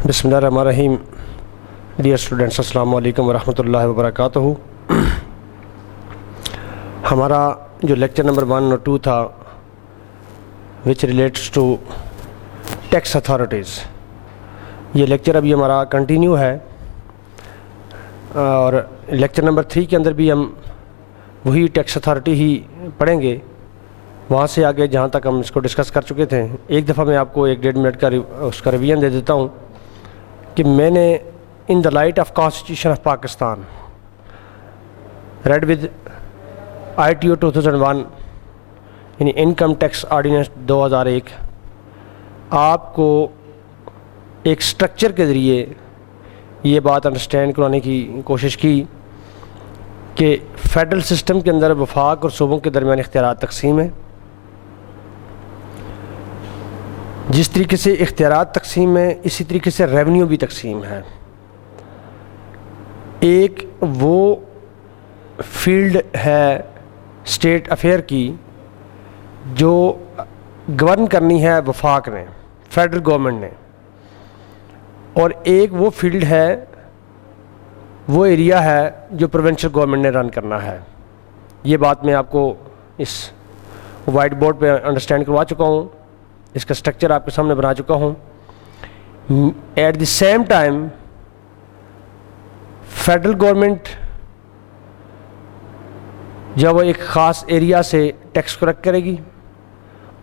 बिस्मिल्लाहिर्रहमानिर्रहीम। Dear students, अस्सलाम वालेकुम वरहमतुल्लाहि वबरकातुहू। हमारा जो लेक्चर नंबर 1 और 2 था which relates to tax authorities, ये लेक्चर अभी हमारा कंटिन्यू है और लेक्चर नंबर 3 के अंदर भी हम वही टैक्स अथॉरिटी ही पढ़ेंगे। वहाँ से आगे जहाँ तक हम इसको डिस्कस कर चुके थे, एक दफ़ा मैं आपको 1-1.5 मिनट का उसका रिवीजन दे देता हूँ कि मैंने in the light of constitution of Pakistan read with ITO 2001 यानी इनकम टैक्स ऑर्डिनेंस 2001 आपको एक स्ट्रक्चर के ज़रिए ये बात अंडरस्टैंड कराने की कोशिश की कि फेडरल सिस्टम के अंदर वफाक और सूबों के दरमियान इख्तियारात तकसीम है। जिस तरीके से इख्तियारात तकसीम है, इसी तरीके से रेवेन्यू भी तकसीम है। एक वो फील्ड है स्टेट अफेयर की जो गवर्न करनी है वफाक ने, फेडरल गवर्नमेंट ने, और एक वो फील्ड है, वो एरिया है जो प्रोविंशियल गवर्नमेंट ने रन करना है। ये बात मैं आपको इस वाइट बोर्ड पे अंडरस्टैंड करवा चुका हूँ, इसका स्ट्रक्चर आपके सामने बना चुका हूँ। At the same time federal government जब वो एक ख़ास एरिया से टैक्स कलेक्ट करेगी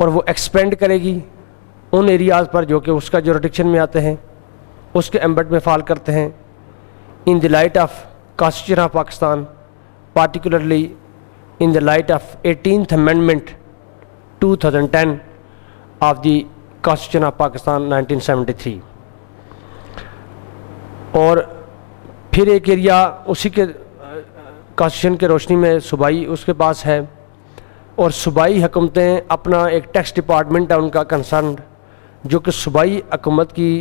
और वो एक्सपेंड करेगी उन एरियाज़ पर जो कि उसका जुरिडिक्शन में आते हैं, उसके एम्बेड में फॉल करते हैं। In the light of constitution of Pakistan, particularly in the light of 18th amendment 2010 of the constitution of Pakistan 1973, और फिर एक एरिया उसी के कॉन्स्टिट्यूशन के रोशनी में सूबाई उसके पास है, और सूबाई हुकूमतें अपना एक टैक्स डिपार्टमेंट है उनका कंसर्न, जो कि सूबाई हुकूमत की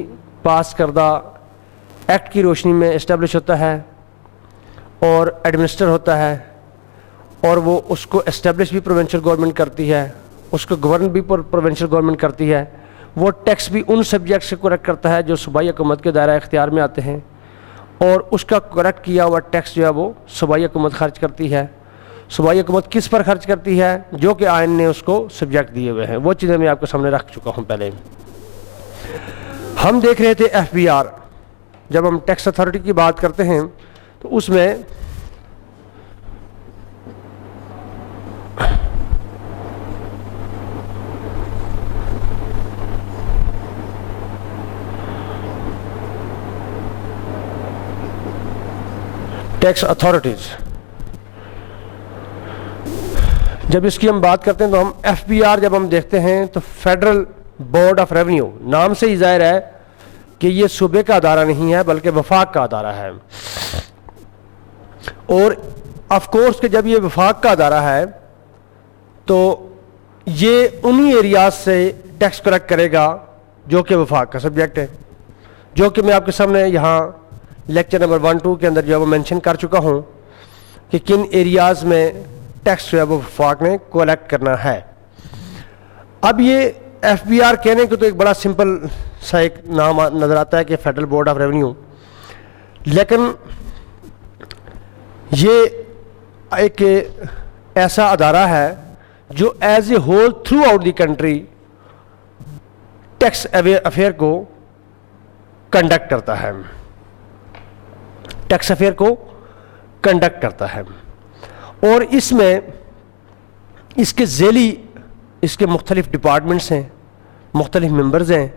पास करदा एक्ट की रोशनी में इस्टेब्लिश होता है और एडमिनिस्टर होता है, और वो उसको इस्टेब्लिश भी प्रोविंशियल गवर्नमेंट करती है, उसको गवर्न भी प्रोविंशियल गवर्नमेंट करती है। वो टैक्स भी उन सब्जेक्ट से कलेक्ट करता है जो सूबाई हुकूमत के दायरा इख्तियार में आते हैं, और उसका कलेक्ट किया हुआ टैक्स जो है वो सूबाई हुकूमत खर्च करती है। सूबाई हुकूमत किस पर खर्च करती है? जो कि आइन ने उसको सब्जेक्ट दिए हुए हैं। वो चीज़ें मैं आपके सामने रख चुका हूँ। पहले हम देख रहे थे FBR। जब हम टैक्स अथॉरिटी की बात करते हैं तो उसमें टैक्स अथॉरिटीज़, जब इसकी हम बात करते हैं तो हम FBR जब हम देखते हैं तो फेडरल बोर्ड ऑफ रेवेन्यू, नाम से ही जाहिर है कि ये सूबे का अदारा नहीं है बल्कि वफाक का अदारा है। और ऑफ कोर्स कि जब ये वफाक का अदारा है तो ये उन्हीं एरियाज से टैक्स कलेक्ट करेगा जो कि वफाक का सब्जेक्ट है, जो कि मैं आपके सामने यहाँ लेक्चर नंबर 1-2 के अंदर जो है वो मेंशन कर चुका हूँ कि किन एरियाज़ में टैक्स जो है वो वफाक ने कलेक्ट करना है। अब ये FBR कहने को तो एक बड़ा सिंपल सा एक नाम नज़र आता है कि फेडरल बोर्ड ऑफ रेवेन्यू, लेकिन ये एक ऐसा अदारा है जो as a whole throughout the country tax affair को कंडक्ट करता है, टैक्स अफेयर को कंडक्ट करता है। और इसमें इसके ज़ेली इसके मुख्तलिफ डिपार्टमेंट्स हैं, मुख्तलिफ मेंबर्स हैं,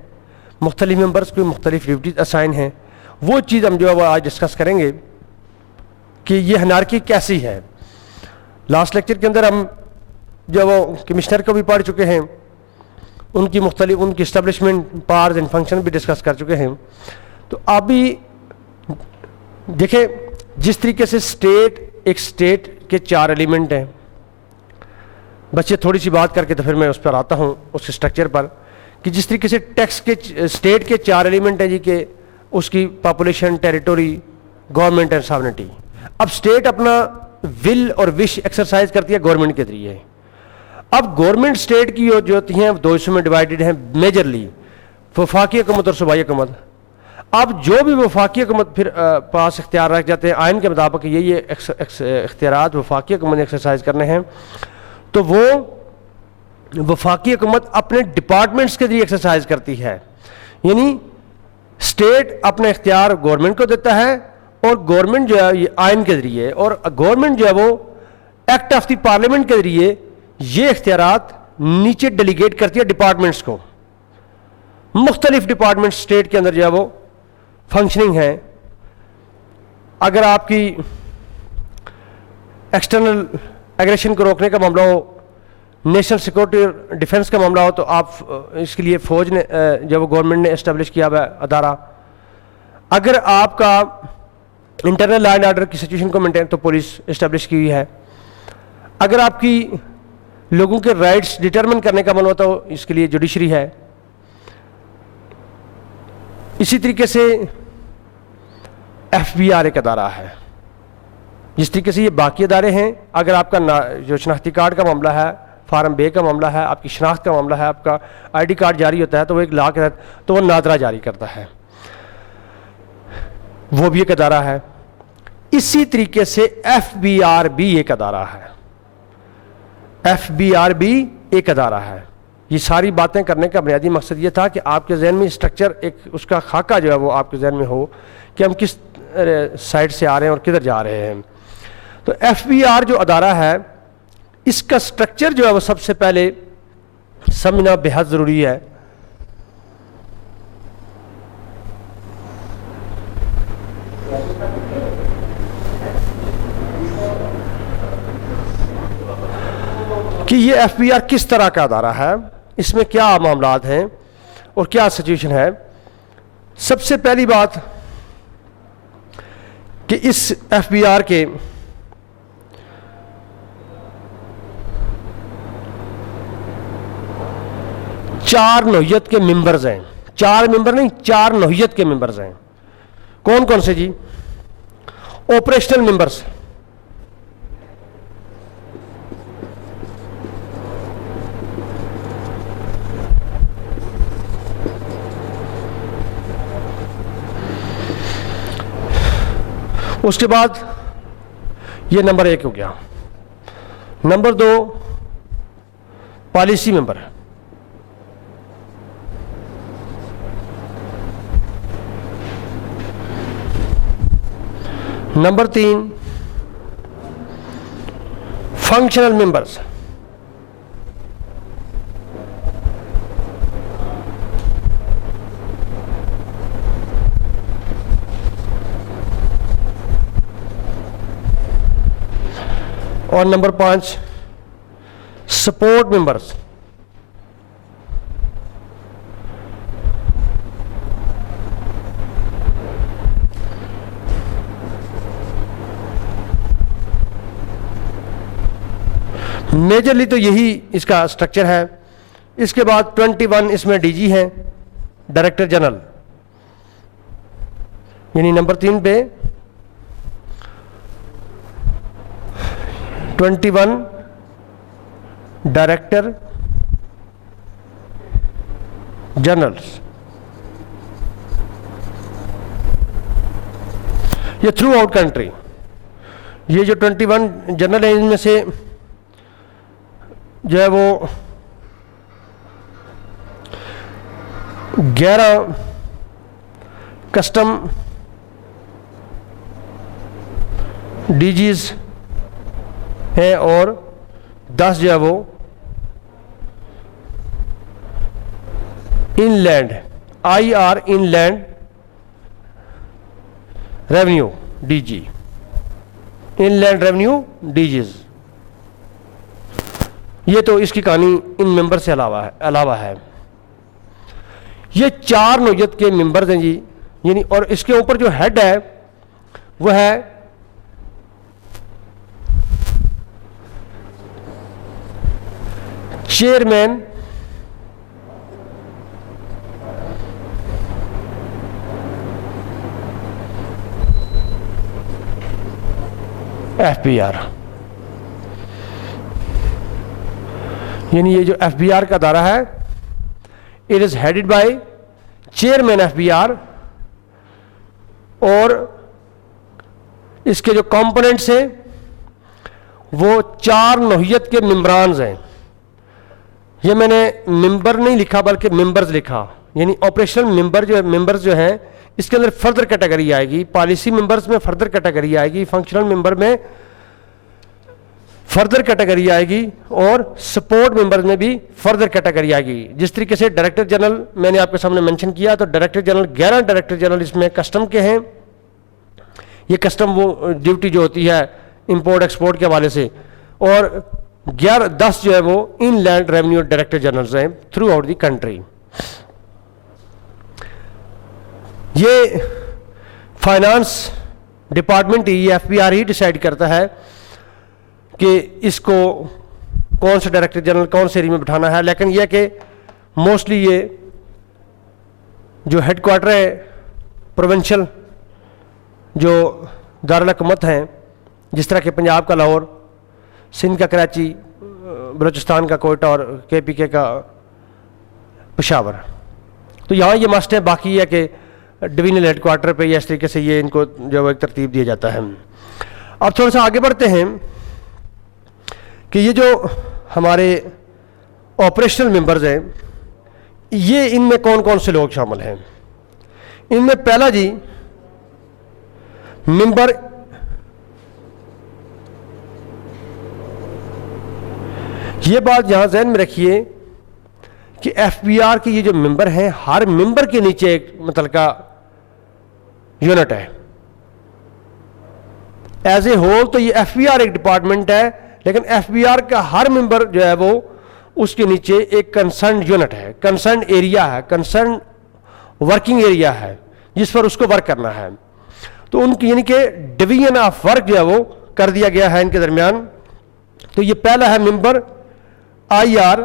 मुख्तलिफ मेंबर्स को मुख्तलिफ ड्यूटीज असाइन हैं। वो चीज़ हम जो है वो आज डिस्कस करेंगे कि ये हायरार्की कैसी है। लास्ट लेक्चर के अंदर हम जो वो कमिश्नर को भी पढ़ चुके हैं, उनकी मुख्तलिफ उनकी इस्टेब्लिशमेंट पावर्स एंड फंक्शन भी डिस्कस कर चुके हैं। तो अभी देखें जिस तरीके से एक स्टेट के 4 एलिमेंट हैं। बच्चे थोड़ी सी बात करके तो फिर मैं उस पर आता हूँ उसके स्ट्रक्चर पर, कि जिस तरीके से टैक्स के स्टेट के 4 एलिमेंट हैं जी के उसकी population, territory, government and sovereignty. अब स्टेट अपना विल और विश एक्सरसाइज करती है गवर्नमेंट के जरिए। अब गवर्नमेंट स्टेट की जो होती हैं 2 हिस्सों में डिवाइडेड हैं मेजरली, वफाकी हुकूमत और सूबाई हुकूमत। अब जो भी वफाकी हुकूमत फिर पास इख्तियार रख जाते हैं आइन के मुताबिक ये इख्तियारात वफाकी हुकूमत ने एक्सरसाइज करने हैं, तो वो वफाकी हुकूमत अपने डिपार्टमेंट्स के जरिए एक्सरसाइज करती है। यानी स्टेट अपना इख्तियार गवर्नमेंट को देता है और गवर्नमेंट जो है ये आइन के जरिए, और गवर्नमेंट जो है वो एक्ट ऑफ द पार्लियामेंट के जरिए ये इख्तियारात नीचे डेलीगेट करती है डिपार्टमेंट्स को। मुख्तलिफ डिपार्टमेंट स्टेट के अंदर जो है वो फंक्शनिंग है। अगर आपकी एक्सटर्नल एग्रेशन को रोकने का मामला हो, नेशनल सिक्योरिटी डिफेंस का मामला हो, तो आप इसके लिए फ़ौज ने जब गवर्नमेंट ने इस्टेब्लिश किया हुआ अदारा। अगर आपका इंटरनल लॉ एंड ऑर्डर की सिचुएशन को मेंटेन, तो पुलिस इस्टेब्लिश की हुई है। अगर आपकी लोगों के राइट्स डिटरमिन करने का मामला हो, तो इसके लिए जुडिशरी है। इसी तरीके से FBI एक अदारा है। जिस तरीके से ये बाकी अदारे हैं, अगर आपका जो शनाख्ती कार्ड का मामला है, फार्म बे का मामला है, आपकी शनाख्त का मामला है, आपका ID कार्ड जारी होता है, तो वो एक लॉ के तहत तो वो नादरा जारी करता है, वो भी एक अदारा है। इसी तरीके से FBR भी एक अदारा है। FBR भी एक अदारा है। ये सारी बातें करने का बुनियादी मकसद ये था कि आपके जहन में स्ट्रक्चर, एक उसका खाका जो है वो आपके जहन में हो कि हम किस साइड से आ रहे हैं और किधर जा रहे हैं। तो FBR जो अदारा है, इसका स्ट्रक्चर जो है वो सबसे पहले समझना बेहद ज़रूरी है। कि ये FBR किस तरह का अदारा है, इसमें क्या मामलात हैं और क्या सिचुएशन है। सबसे पहली बात कि इस FBR के चार नौयत के मेंबर्स हैं। चार मेंबर नहीं, चार नौयत के मेंबर्स हैं। कौन कौन से जी? ऑपरेशनल मेंबर्स, उसके बाद ये नंबर 1 हो गया। Number 2 policy member, number 3 functional members, और नंबर 5 सपोर्ट मेंबर्स। मेजरली तो यही इसका स्ट्रक्चर है। इसके बाद 21 इसमें DG हैं, डायरेक्टर जनरल, यानी नंबर 3 पे 21 डायरेक्टर जनरल्स। ये थ्रू आउट कंट्री, ये जो 21 जनरल है, इनमें से जो है वो 11 कस्टम DGs है और 10 जो है वो inland IR inland revenue DG, inland revenue DGs। ये तो इसकी कहानी इन मेंबर से अलावा है। ये 4 नौयत के मेंबर्स हैं जी, यानी, और इसके ऊपर जो हेड है वो है चेयरमैन FBR, यानी ये जो FBR का अदारा है, it is headed by chairman FBR और इसके जो कंपोनेंट्स हैं वो 4 नौइयत के मेंबरान्स हैं। ये मैंने मेंबर नहीं लिखा बल्कि मेंबर्स लिखा, यानी ऑपरेशनल मेंबर्स जो हैं इसके अंदर फर्दर कैटेगरी आएगी। पॉलिसी मेंबर्स में फर्दर कैटेगरी आएगी, फंक्शनल मेंबर में फर्दर कैटेगरी आएगी और सपोर्ट मेंबर्स में भी फर्दर कैटेगरी आएगी। जिस तरीके से डायरेक्टर जनरल मैंने आपके सामने मेंशन किया, तो डायरेक्टर जनरल 11 डायरेक्टर जनरल इसमें कस्टम के हैं। ये कस्टम वो ड्यूटी जो होती है इंपोर्ट एक्सपोर्ट के हवाले से, और 10 जो है वो इनलैंड रेवेन्यू डायरेक्टर जनरल्स हैं थ्रू आउट द कंट्री। ये फाइनेंस डिपार्टमेंट ही, ये FBR ही डिसाइड करता है कि इसको कौन सा डायरेक्टर जनरल कौन से एरिया में बिठाना है। लेकिन यह कि मोस्टली ये जो हेडक्वार्टर है प्रोविंशियल जो दारुल हुकूमत हैं, जिस तरह के पंजाब का लाहौर, सिंध का कराची, बलूचिस्तान का कोयटा और KPK का पेशावर, तो यहाँ ये मस्ट है। बाकी है कि डिवीजनल हेडक्वार्टर पे या इस तरीके से ये इनको जो एक तरतीब दिया जाता है। अब थोड़ा सा आगे बढ़ते हैं कि ये जो हमारे ऑपरेशनल मेंबर्स हैं, ये इनमें कौन कौन से लोग शामिल हैं। इनमें पहला जी मेंबर ये बात यहां ज़हन में रखिए कि FBR के ये जो मेंबर हैं, हर मेंबर के नीचे एक मुतलका यूनिट है। एज ए होल तो ये FBR एक डिपार्टमेंट है, लेकिन FBR का हर मेंबर जो है वो उसके नीचे एक कंसर्न यूनिट है, कंसर्न एरिया है, कंसर्न वर्किंग एरिया है जिस पर उसको वर्क करना है। तो उनकी यानी कि डिवीजन ऑफ वर्क जो है वो कर दिया गया है इनके दरमियान। तो ये पहला है मेंबर IR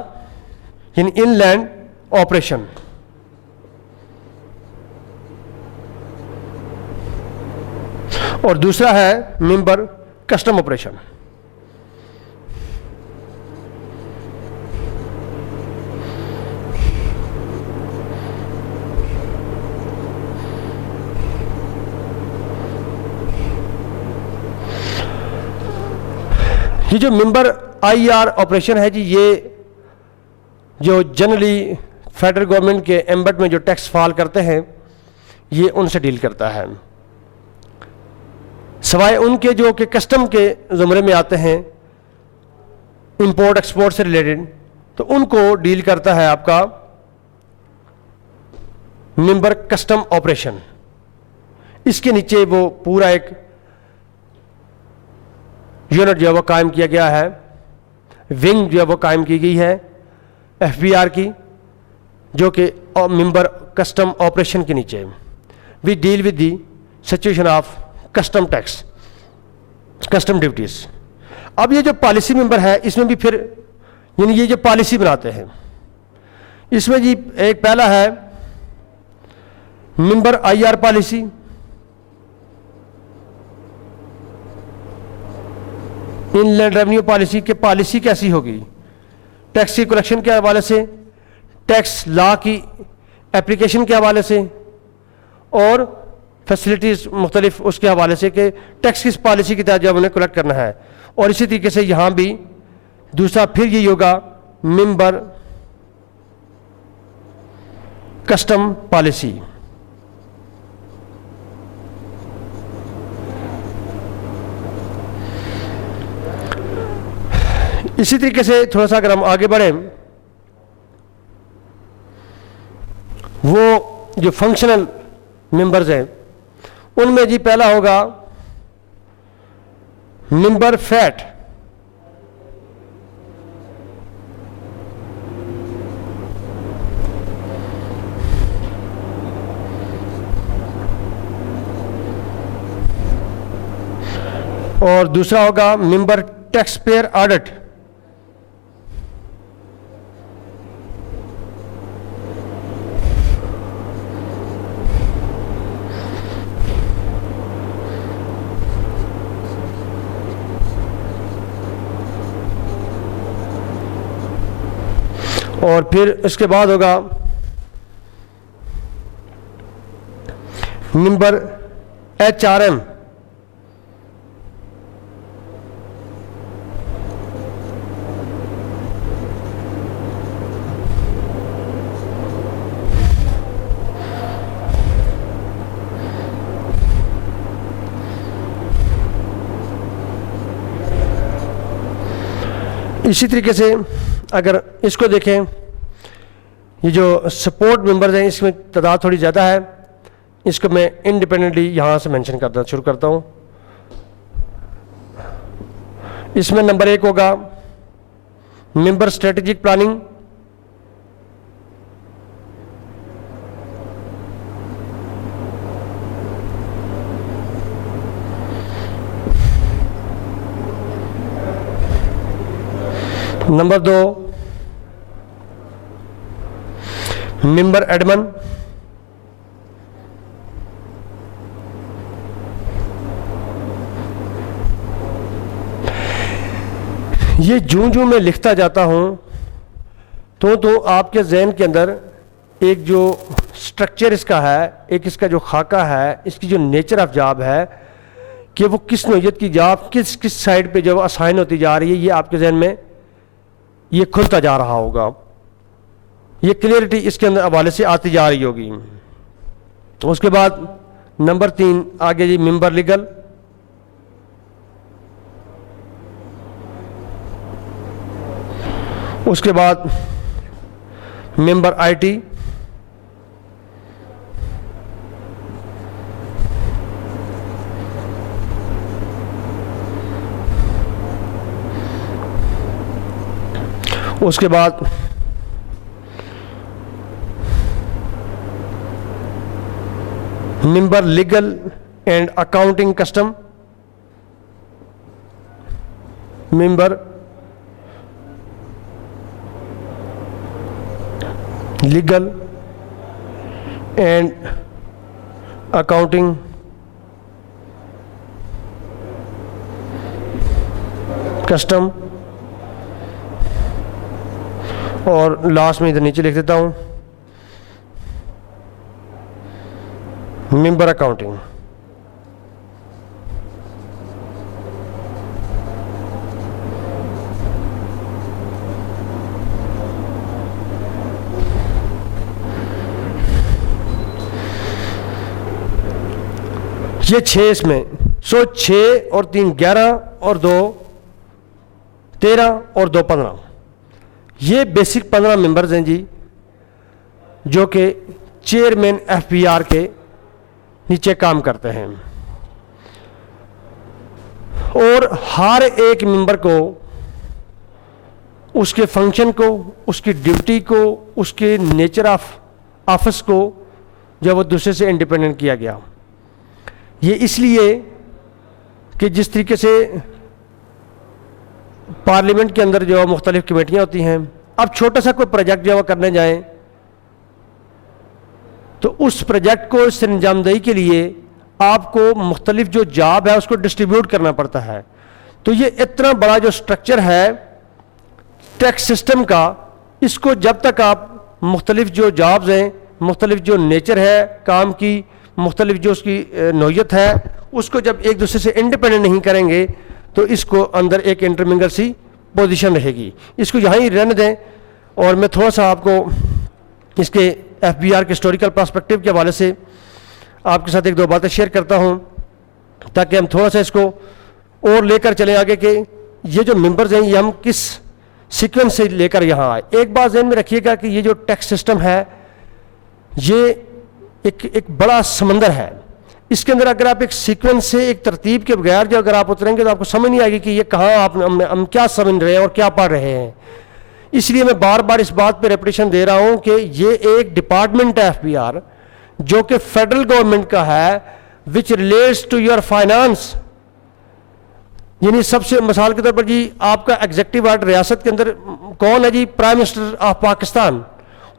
यानी इनलैंड ऑपरेशन, और दूसरा है मेंबर कस्टम ऑपरेशन। ये जो मेंबर IR ऑपरेशन है जी, ये जो जनरली फेडरल गवर्नमेंट के एम्बट में जो टैक्स फाल करते हैं ये उनसे डील करता है, सवाए उनके जो कि कस्टम के ज़ुमरे में आते हैं इंपोर्ट एक्सपोर्ट से रिलेटेड, तो उनको डील करता है आपका मेंबर कस्टम ऑपरेशन। इसके नीचे वो पूरा एक यूनिट जो है वो कायम किया गया है, विंग जो है वो कायम की गई है FBR की, जो कि मेंबर कस्टम ऑपरेशन के नीचे। We deal with the situation of custom tax, custom duties. अब ये जो पॉलिसी मेंबर है इसमें भी फिर यानी ये जो पॉलिसी बनाते हैं इसमें जी एक पहला है member IR policy, inland revenue policy के पॉलिसी कैसी होगी, टैक्स की कलेक्शन के हवाले से, टैक्स लॉ की एप्लीकेशन के हवाले से, और फैसिलिटीज़ मुख्तलिफ उसके हवाले से कि टैक्स किस पॉलिसी के तहत जब उन्हें कलेक्ट करना है। और इसी तरीके से यहाँ भी दूसरा फिर यही होगा मेंबर कस्टम पॉलिसी। इसी तरीके से थोड़ा सा अगर हम आगे बढ़ें, वो जो फंक्शनल मेंबर्स हैं उनमें जी पहला होगा मेंबर फैट। और दूसरा होगा मेंबर टैक्स पेयर ऑडिट। और फिर इसके बाद होगा मेंबर HRM, इसी तरीके से अगर इसको देखें, ये जो सपोर्ट मेंबर्स हैं इसमें तादाद थोड़ी ज़्यादा है, इसको मैं इंडिपेंडेंटली यहाँ से मेंशन करना शुरू करता हूँ। इसमें नंबर 1 होगा member strategic planning, number 2 member admin, ये जूं मैं लिखता जाता हूं तो आपके जहन के अंदर एक जो स्ट्रक्चर इसका है, एक इसका जो खाका है, इसकी जो नेचर ऑफ जॉब है कि वो किस नौयत की जॉब किस किस साइड पे जब असाइन होती जा रही है, ये आपके जहन में ये खुलता जा रहा होगा, ये क्लियरिटी इसके अंदर हवाले से आती जा रही होगी। उसके बाद नंबर 3 आगे जी मेंबर लीगल, उसके बाद मेंबर आईटी, उसके बाद member legal and accounting custom, member legal and accounting custom, और लास्ट में इधर नीचे लिख देता हूं मेंबर अकाउंटिंग। ये 6 इसमें, 6 और 3 11 और 2 13 और 2 15, ये बेसिक 15 मेंबर्स हैं जी, जो कि चेयरमैन एफपीआर के नीचे काम करते हैं। और हर एक मेंबर को उसके फंक्शन को, उसकी ड्यूटी को, उसके नेचर ऑफ ऑफिस को जब वो दूसरे से इंडिपेंडेंट किया गया। ये इसलिए कि जिस तरीके से पार्लियामेंट के अंदर जो मुख्तलिफ कमेटियां होती हैं, अब छोटा सा कोई प्रोजेक्ट जब करने जाएं तो उस प्रोजेक्ट को सरंजामदही के लिए आपको मुख्तलिफ जो जॉब है उसको डिस्ट्रीब्यूट करना पड़ता है। तो ये इतना बड़ा जो स्ट्रक्चर है टैक्स सिस्टम का, इसको जब तक आप मुख्तलिफ जो जॉब्स हैं, मुख्तलिफ जो नेचर है काम की, मुख्तलिफ जो उसकी नौयत है, उसको जब एक दूसरे से इंडिपेंडेंट नहीं करेंगे तो इसको अंदर एक इंटरमिंगल सी पोजीशन रहेगी। इसको यहाँ ही रहने दें और मैं थोड़ा सा आपको इसके एफबीआर के हिस्टोरिकल पर्सपेक्टिव के हवाले से आपके साथ एक दो बातें शेयर करता हूँ, ताकि हम थोड़ा सा इसको और लेकर चले आगे कि ये जो मेंबर्स हैं ये हम किस सीक्वेंस से लेकर यहाँ आए। एक बात ज़हन में रखिएगा कि ये जो टैक्स सिस्टम है ये एक बड़ा समंदर है। इसके अंदर अगर आप एक सीक्वेंस से, एक तरतीब के बगैर जो अगर आप उतरेंगे तो आपको समझ नहीं आएगी कि ये कहाँ हम क्या समझ रहे हैं और क्या पढ़ रहे हैं। इसलिए मैं बार बार इस बात पे रेपिटेशन दे रहा हूँ कि ये एक डिपार्टमेंट है एफबीआर जो कि फेडरल गवर्नमेंट का है, which relates to your finance. यानी सबसे मिसाल के तौर पर जी आपका एग्जीक्यूटिव आर्डर रियासत के अंदर कौन है जी? Prime minister of Pakistan.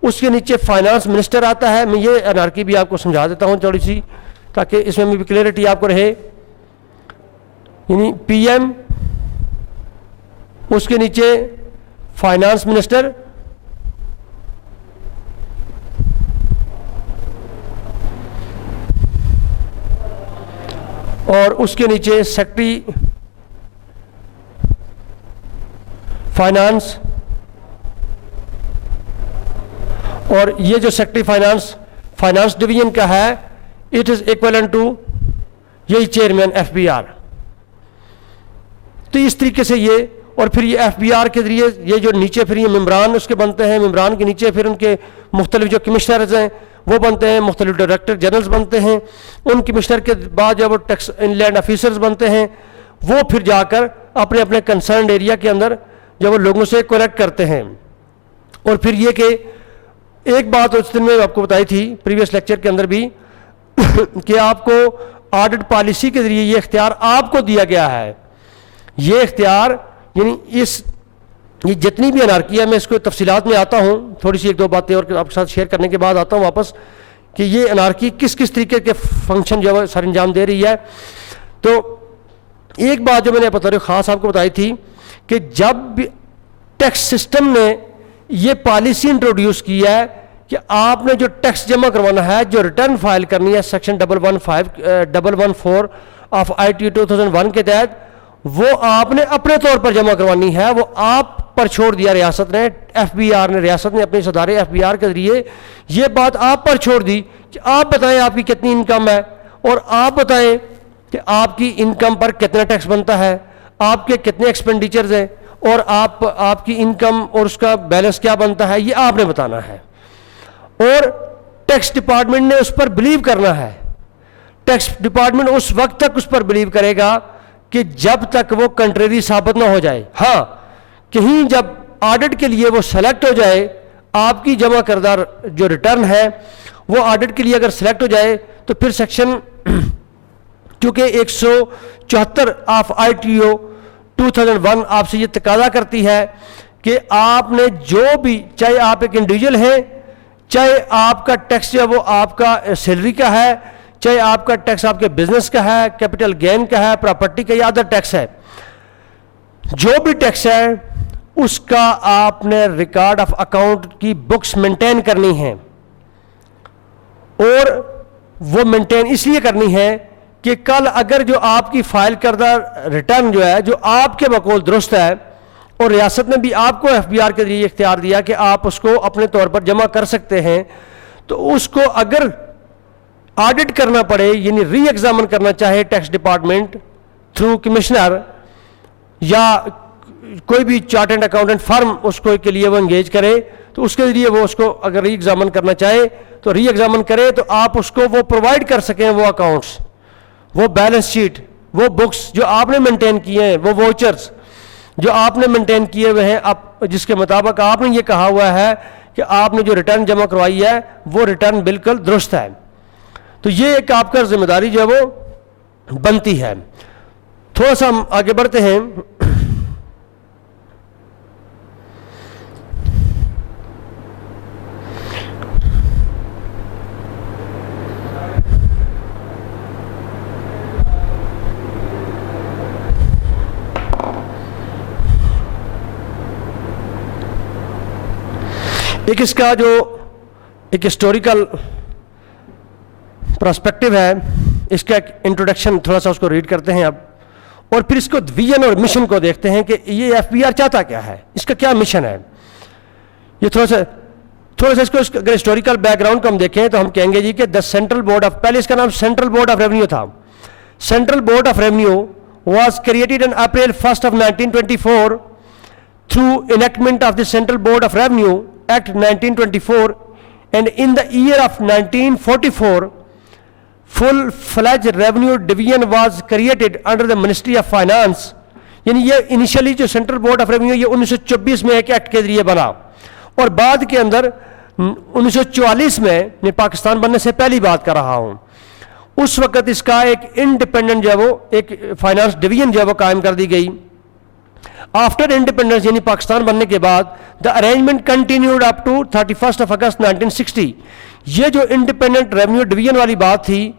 उसके नीचे फाइनेंस मिनिस्टर आता है। मैं ये एनार्की भी आपको समझा देता हूँ थोड़ी सी, ताकि इसमें भी क्लियरिटी आपको रहे। यानी पीएम, उसके नीचे फाइनेंस मिनिस्टर, और उसके नीचे सेक्रेटरी फाइनेंस, और ये जो सेक्रेटरी फाइनेंस डिवीजन का है, इट इज इक्विवेलेंट टू यही चेयरमैन FBR। तो इस तरीके से ये, और फिर ये FBR के जरिए ये जो नीचे फिर ये मेम्बरान उसके बनते हैं, मेम्बरान के नीचे फिर उनके मुख्तलिफ जो कमिश्नर्स हैं वो बनते हैं, मुख्तलिफ डायरेक्टर जनरल्स बनते हैं, उन कमिश्नर के बाद जब वो टैक्स इनलैंड ऑफिसर्स बनते हैं, वो फिर जाकर अपने अपने कंसर्न एरिया के अंदर जब वो लोगों से कलेक्ट करते हैं। और फिर ये कि एक बात उस दिन में आपको बताई थी प्रीवियस लेक्चर के अंदर भी कि आपको ऑडिट पॉलिसी के जरिए ये इख्तियार आपको दिया गया है। ये इख्तियार यानी ये जितनी भी अनारकी है, मैं इसको तफसीलात में आता हूँ, थोड़ी सी एक दो बातें और आपके साथ शेयर करने के बाद आता हूँ वापस कि ये अनारकी किस किस तरीके के फंक्शन जो है सर अंजाम दे रही है। तो एक बात जो मैंने बता ख़ास आपको बताई थी कि जब टैक्स सिस्टम ने ये पॉलिसी इंट्रोड्यूस की है कि आपने जो टैक्स जमा करवाना है, जो रिटर्न फाइल करनी है सेक्शन 114 ऑफ ITU 2001 के तहत, वो आपने अपने तौर पर जमा करवानी है, वो आप पर छोड़ दिया रियासत ने, FBR ने, रियासत ने अपने सदारे FBR के जरिए ये बात आप पर छोड़ दी कि आप बताएं आपकी कितनी इनकम है और आप बताएं कि आपकी इनकम पर कितना टैक्स बनता है, आपके कितने एक्सपेंडिचर्स हैं और आपकी इनकम और उसका बैलेंस क्या बनता है, ये आपने बताना है। और टैक्स डिपार्टमेंट ने उस पर बिलीव करना है। टैक्स डिपार्टमेंट उस वक्त तक उस पर बिलीव करेगा कि जब तक वो कंट्रेरी साबित ना हो जाए। हाँ, कहीं जब ऑडिट के लिए वो सेलेक्ट हो जाए, आपकी जमा करदा जो रिटर्न है वो ऑडिट के लिए अगर सेलेक्ट हो जाए, तो फिर सेक्शन चूंकि 174 ऑफ ITU 2001 आपसे ये तकाजा करती है कि आपने जो भी, चाहे आप एक इंडिविजुअल हैं, चाहे आपका टैक्स जो है वो आपका सैलरी का है, चाहे आपका टैक्स आपके बिजनेस का है, कैपिटल गेन का है, प्रॉपर्टी का या अदर टैक्स है, जो भी टैक्स है उसका आपने रिकॉर्ड ऑफ अकाउंट की बुक्स मेंटेन करनी है। और वो मेंटेन इसलिए करनी है कि कल अगर जो आपकी फाइल करदा रिटर्न जो है, जो आपके बकौल दुरुस्त है, और रियासत ने भी आपको FBR के जरिए इख्तियार दिया कि आप उसको अपने तौर पर जमा कर सकते हैं, तो उसको अगर ऑडिट करना पड़े यानी री एग्जामिन करना चाहे टैक्स डिपार्टमेंट थ्रू कमिश्नर या कोई भी चार्टर्ड अकाउंटेंट फर्म उसको के लिए वो एंगेज करे, तो उसके जरिए वो उसको अगर री एग्जामिन करना चाहे तो री एग्जामिन करे, तो आप उसको वो प्रोवाइड कर सकें, वो अकाउंट्स, वो बैलेंस शीट, वो बुक्स जो आपने मेंटेन किए हैं, वो वाउचर्स जो आपने मेंटेन किए हुए हैं, आप जिसके मुताबिक आपने ये कहा हुआ है कि आपने जो रिटर्न जमा करवाई है वो रिटर्न बिल्कुल दुरुस्त है। तो ये एक आपका जिम्मेदारी जो है वो बनती है। थोड़ा सा हम आगे बढ़ते हैं। एक इसका जो एक हिस्टोरिकल पर्सपेक्टिव है, इसका एक इंट्रोडक्शन थोड़ा सा उसको रीड करते हैं अब, और फिर इसको विजन और मिशन को देखते हैं कि ये FBR चाहता क्या है, इसका क्या मिशन है। ये थोड़ा सा इसको अगर हिस्टोरिकल बैकग्राउंड को हम देखें तो हम कहेंगे जी कि द सेंट्रल बोर्ड ऑफ, पहले इसका नाम सेंट्रल बोर्ड ऑफ रेवेन्यू था। Central board of revenue was created on April 1st of 1924 through enactment of the Central Board of Revenue Act 1924, and in the year of 1944 full-fledged revenue division was created under the Ministry of Finance. यानी ये initially जो central board of revenue ये 1924 में एक act के जरिए बना, और बाद के अंदर 1944 में, मैं पाकिस्तान बनने से पहली बात कर रहा हूँ, उस वक्त इसका एक इंडिपेंडेंट जो है वो एक फाइनेंस डिवीजन जो है वो कायम कर दी गई। आफ्टर इंडिपेंडेंस यानी पाकिस्तान बनने के बाद the arrangement continued up to 31 August 1960। ये जो इंडिपेंडेंट रेवेन्यू डिवीजन वाली बात थी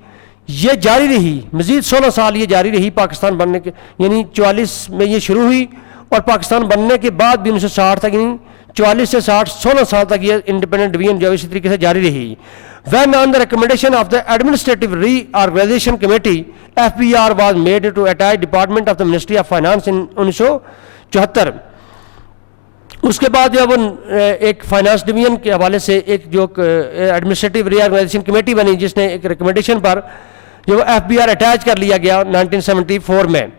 ये जारी रही, मजीद 16 साल ये जारी रही पाकिस्तान बनने के, यानी 44 में ये शुरू हुई और पाकिस्तान बनने के बाद भी 1960 तक, यानी 44 से 60 16 साल तक ये इंडिपेंडेंट डिवीजन जो है इसी तरीके से जारी रही। When on the recommendation of the Administrative Reorganization Committee, FBR was made to attach Department of the Ministry of Finance in 1974. उसके बाद जब एक फाइनेंस डिवीजन के हवाले से एक जो एडमिनिस्ट्रेटिव रीऑर्गेनाइजेशन कमेटी बनी जिसने एक रिकमेंडेशन पर जो FBR अटैच कर लिया गया 1974 में.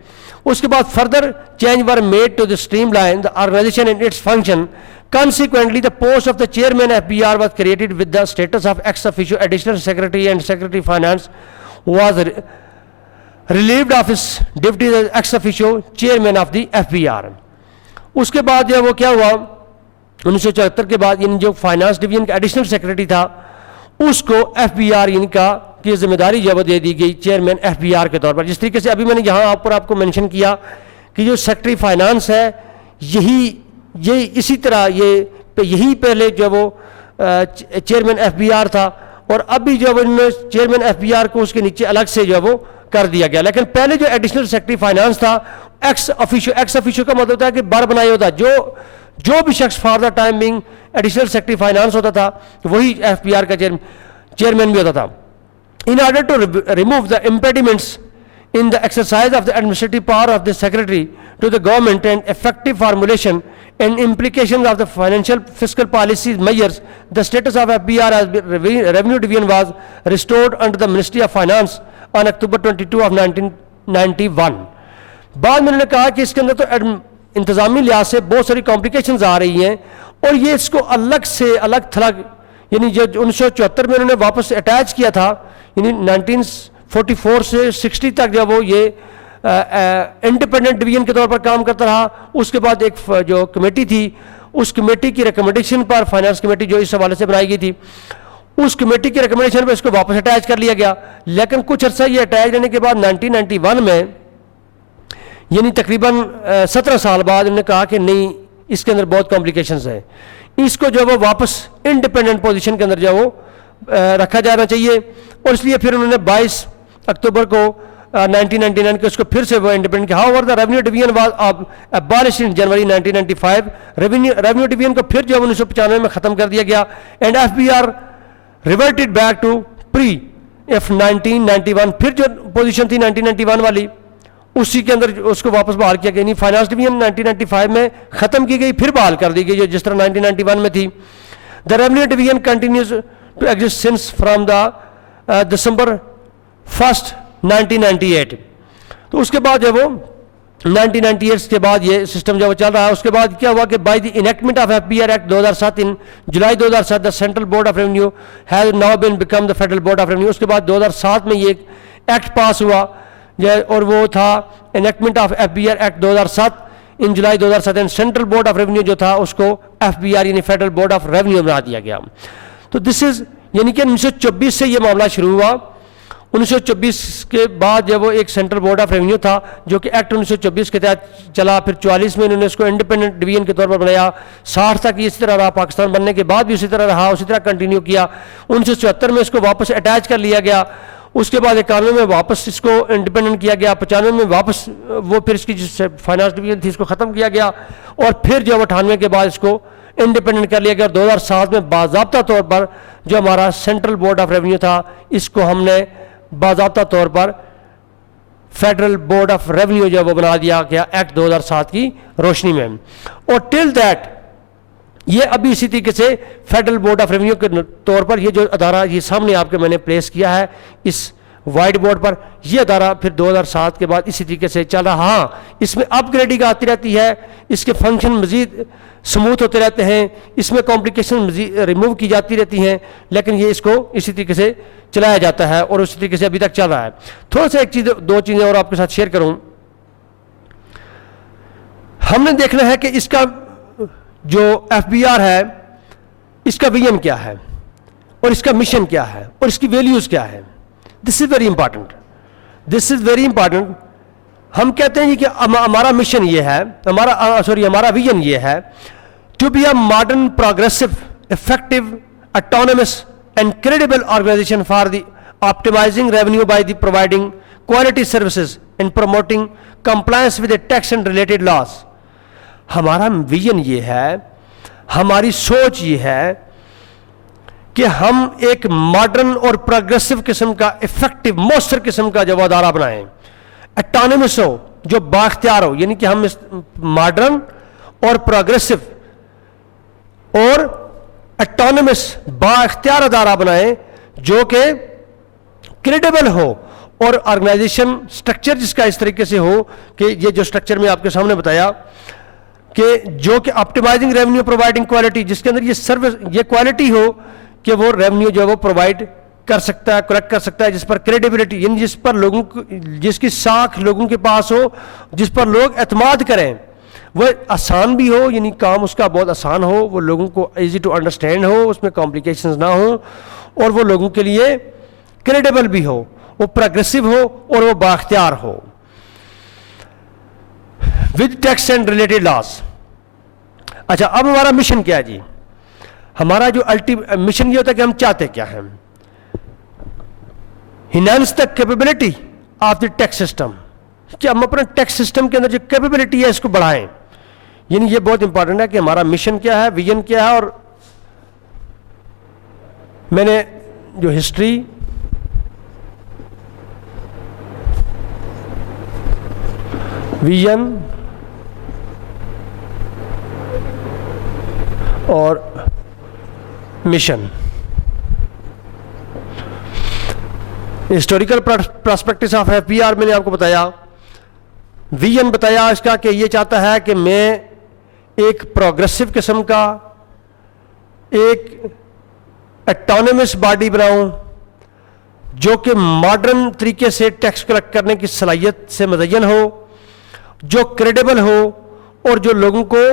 उसके बाद further change were made to the streamline the organisation and its function. Consequently, the post of the chairman FBR was created with the status of ex officio additional secretary and secretary finance was relieved of his duties as ex officio chairman of the FBR. उसके बाद जो वो क्या हुआ 1974 के बाद इन जो finance division का एडिशनल सेक्रेटरी था उसको FBR इनका की जिम्मेदारी जब दे दी गई चेयरमैन FBR के तौर पर. जिस तरीके से अभी मैंने यहाँ आप पर आपको मेंशन किया कि जो सेक्रेटरी फाइनेंस है ये इसी तरह यही पहले जो वो चेयरमैन FBR था और अभी जब इन्होंने चेयरमैन FBR को उसके नीचे अलग से जो वो कर दिया गया. लेकिन पहले जो एडिशनल सेक्रेटरी फाइनेंस था एक्स ऑफिशियो का मतलब होता है कि बार बनाया होता जो भी शख्स for the time being additional secretary finance होता था वही FBR का चेयरमैन भी होता था. In order to remove the impediments in the exercise of the administrative power of the secretary to the government and effective formulation and implications of the financial fiscal policies measures, the status of FBR as revenue division was restored under the Ministry of Finance on October 22 of 1991. बाद में उन्होंने कहा कि इसके अंदर तो इंतजामी लिहाज से बहुत सारी कॉम्प्लिकेशंस आ रही हैं और ये इसको अलग से अलग थलग यानी जो 1974 में उन्होंने वापस अटैच किया था यानी 1944 से 60 तक जब वो ये इंडिपेंडेंट डिवीजन के तौर पर काम करता रहा. उसके बाद एक जो कमेटी थी उस कमेटी की रिकमेंडेशन पर फाइनेंस कमेटी जो इस हवाले से बनाई गई थी उस कमेटी की रिकमेंडेशन पर इसको वापस अटैच कर लिया गया. लेकिन कुछ अर्सा ये अटैच रहने के बाद 1991 में यानी तकरीबन 17 साल बाद उन्होंने कहा कि नहीं इसके अंदर बहुत कॉम्प्लिकेशंस हैं, इसको जो वो वापस इंडिपेंडेंट पोजीशन के अंदर जो वो रखा जाना चाहिए. और इसलिए फिर उन्होंने 22 अक्टूबर को 1999 को इसको फिर से वो इंडिपेंडेंट किया. However the revenue division was abolished in January 1995. Revenue division को फिर जो 1995 में ख़त्म कर दिया गया and FBR reverted back to pre F 1991. फिर जो पोजीशन थी 1991 वाली उसी के अंदर उसको वापस बहाल किया गया. नहीं फाइनेंस डिवीजन 1995 में ख़त्म की गई फिर बहाल कर दी गई जो जिस तरह 1991 में थी. The revenue division continues to exist since from the December 1 1998. तो उसके बाद जब वो 1998 के बाद ये सिस्टम जब चल रहा है उसके बाद क्या हुआ कि by the enactment of FBR act 2007 in July 2007 the central board of revenue has now been become the federal board of revenue. उसके बाद 2007 में ये एक्ट पास हुआ और वो था enactment of FBR act 2007 in July 2007 and central board of revenue जो था उसको FBR यानी फेडरल बोर्ड ऑफ रेवेन्यू बना दिया गया. तो दिस इज यानी कि 1924 से ये मामला शुरू हुआ. 1924 के बाद जब वो एक सेंट्रल बोर्ड ऑफ रेवेन्यू था जो कि एक्ट 1924 के तहत चला. फिर 44 में इन्होंने इसको इंडिपेंडेंट डिवीजन के तौर पर बनाया. 60 तक इसी तरह रहा, पाकिस्तान बनने के बाद भी उसी तरह रहा, उसी तरह कंटिन्यू किया. 1974 में इसको वापस अटैच कर लिया गया. उसके बाद 91 में वापस इसको इंडिपेंडेंट किया गया. 95 में वापस वो फिर इसकी जो फाइनेंस डिवीजन थी इसको ख़त्म किया गया और फिर जब 98 के बाद इसको इंडिपेंडेंट कर लिया गया. 2007 में बाज़ाब्ता तौर पर जो हमारा सेंट्रल बोर्ड ऑफ रेवेन्यू था इसको हमने बाज़ाब्ता तौर पर फेडरल बोर्ड ऑफ रेवेन्यू जो वो बना दिया गया एक्ट 2007 की रोशनी में. और टिल दैट ये अभी इसी तरीके से फेडरल बोर्ड ऑफ रेवेन्यू के तौर पर ये जो अदारा ये सामने आपके मैंने प्लेस किया है इस वाइट बोर्ड पर, ये अदारा फिर 2007 के बाद इसी तरीके से चल रहा. हाँ, इसमें अपग्रेडिंग आती रहती है, इसके फंक्शन मजीद स्मूथ होते रहते हैं, इसमें कॉम्प्लिकेशन मजीद रिमूव की जाती रहती हैं, लेकिन ये इसको इसी तरीके से चलाया जाता है और उसी तरीके से अभी तक चल रहा है. थोड़ा सा एक चीज़ दो चीज़ें और आपके साथ शेयर करूं. हमने देखना है कि इसका जो FBR है इसका विजन क्या है और इसका मिशन क्या है और इसकी वैल्यूज़ क्या है. This is very important. This is very important. हम कहते हैं कि हमारा मिशन ये है, हमारा विजन ये है to be a modern progressive effective autonomous and credible organization for the optimizing revenue by the providing quality services and promoting compliance with the tax and related laws. हमारा विजन ये है, हमारी सोच ये है कि हम एक मॉडर्न और प्रोग्रेसिव किस्म का, इफेक्टिव मौसर किस्म का जो अदारा बनाएं, ऑटोनमस हो, जो बाख्तियार हो, यानी कि हम इस मॉडर्न और प्रोग्रेसिव और ऑटोनमस बाख्तियार अदारा बनाएं जो कि क्रेडिबल हो और ऑर्गेनाइजेशन स्ट्रक्चर जिसका इस तरीके से हो कि ये जो स्ट्रक्चर में आपके सामने बताया कि जो कि ऑप्टिमाइजिंग रेवेन्यू, प्रोवाइडिंग क्वालिटी, जिसके अंदर ये सर्विस, ये क्वालिटी हो कि वो रेवेन्यू जो है वो प्रोवाइड कर सकता है, कलेक्ट कर सकता है, जिस पर क्रेडिबिलिटी, यानी जिस पर लोगों को, जिसकी साख लोगों के पास हो, जिस पर लोग एतमाद करें, वो आसान भी हो, यानी काम उसका बहुत आसान हो, वो लोगों को इजी टू अंडरस्टैंड हो, उसमें कॉम्प्लिकेशंस ना हो, और वो लोगों के लिए क्रेडिबल भी हो, वो प्रोग्रेसिव हो और वो बाख्तियार हो, with tax and related loss. अच्छा, अब हमारा मिशन क्या है जी? हमारा जो मिशन ये होता है कि हम चाहते क्या हैं? Enhance the capability of the tax system, कि हम अपने टैक्स सिस्टम के अंदर जो कैपेबिलिटी है इसको बढ़ाएं। यानी ये बहुत इंपॉर्टेंट है कि हमारा मिशन क्या है, विजन क्या है। और मैंने जो हिस्ट्री, विजन और mission, historical perspective of FBR मैंने आपको बताया, विजन बताया इसका कि ये चाहता है कि मैं एक प्रोग्रेसिव किस्म का एक ऑटोनमस बॉडी बनाऊं जो कि मॉडर्न तरीके से टैक्स कलेक्ट करने की सलाहियत से मुज़य्यन हो, जो क्रेडिबल हो और जो लोगों को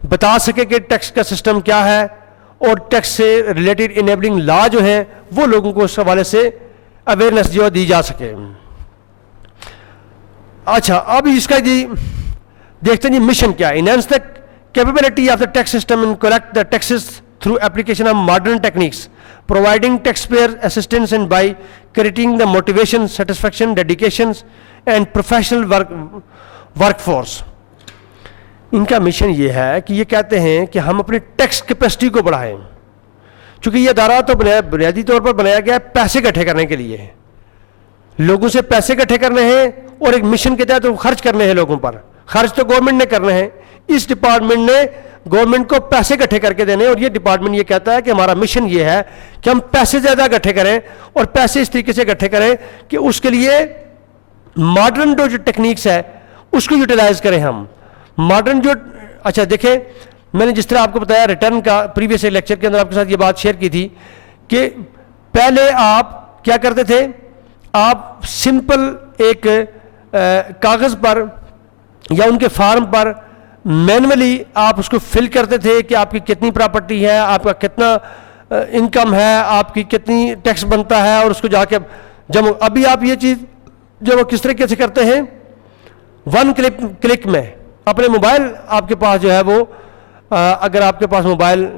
बता सके कि टैक्स का सिस्टम क्या है और टैक्स से रिलेटेड इनेबलिंग लॉ जो है वो लोगों को उस हवाले से अवेयरनेस जो दी जा सके। अच्छा, अब इसका जी देखते हैं जी मिशन क्या है। Enhance the capability of the tax system in collect the taxes through application of modern techniques, providing taxpayer assistance and by creating the motivation, satisfaction, dedications and professional workforce। इनका मिशन ये है कि ये कहते हैं कि हम अपनी टैक्स कैपेसिटी को बढ़ाएं, क्योंकि ये अदारा तो बुनियादी तौर पर बनाया गया है पैसे इकट्ठे करने के लिए, लोगों से पैसे इकट्ठे करने हैं और एक मिशन के तहत तो खर्च करने हैं लोगों पर। खर्च तो गवर्नमेंट ने करने हैं, इस डिपार्टमेंट ने गवर्नमेंट को पैसे इकट्ठे करके देने, और ये डिपार्टमेंट ये कहता है कि हमारा मिशन ये है कि हम पैसे ज़्यादा इकट्ठे करें और पैसे इस तरीके से इकट्ठे करें कि उसके लिए मॉडर्न जो टेक्निक्स है उसको यूटिलाइज करें हम। मॉडर्न जो, अच्छा देखें, मैंने जिस तरह आपको बताया रिटर्न का प्रीवियस लेक्चर के अंदर आपके साथ ये बात शेयर की थी कि पहले आप क्या करते थे, आप सिंपल एक कागज़ पर या उनके फॉर्म पर मैनुअली आप उसको फिल करते थे कि आपकी कितनी प्रॉपर्टी है, आपका कितना इनकम है, आपकी कितनी टैक्स बनता है, और उसको जाके जब अभी आप ये चीज़ जब वो किस तरीके से करते हैं, वन क्लिक में अपने मोबाइल आपके पास जो है वो अगर आपके पास मोबाइल